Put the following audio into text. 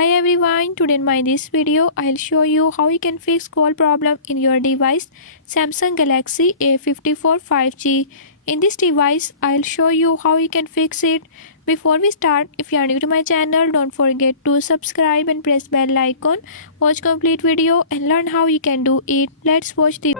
Hi everyone, today in this video I'll show you how you can fix call problem in your device Samsung Galaxy A54 5G. In this device I'll show you how you can fix it. Before we start, if you are new to my channel, don't forget to subscribe and press bell icon. Watch complete video and learn how you can do it. Let's watch the